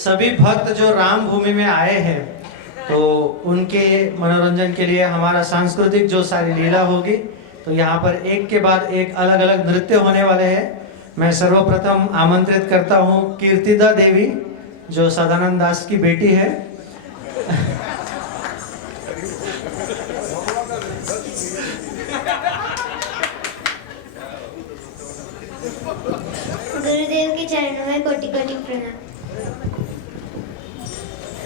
सभी भक्त जो राम भूमि में आए हैं, तो उनके मनोरंजन के लिए हमारा सांस्कृतिक जो सारी लीला होगी, तो यहाँ पर एक के बाद एक अलग अलग नृत्य होने वाले हैं। मैं सर्वप्रथम आमंत्रित करता हूँ कीर्तिदा देवी, जो सदानंद दास की बेटी है। गुरुदेव के चरणों में कोटि कोटि प्रणाम।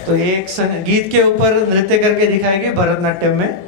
तो एक गीत के ऊपर नृत्य करके दिखाएंगे भरतनाट्यम में।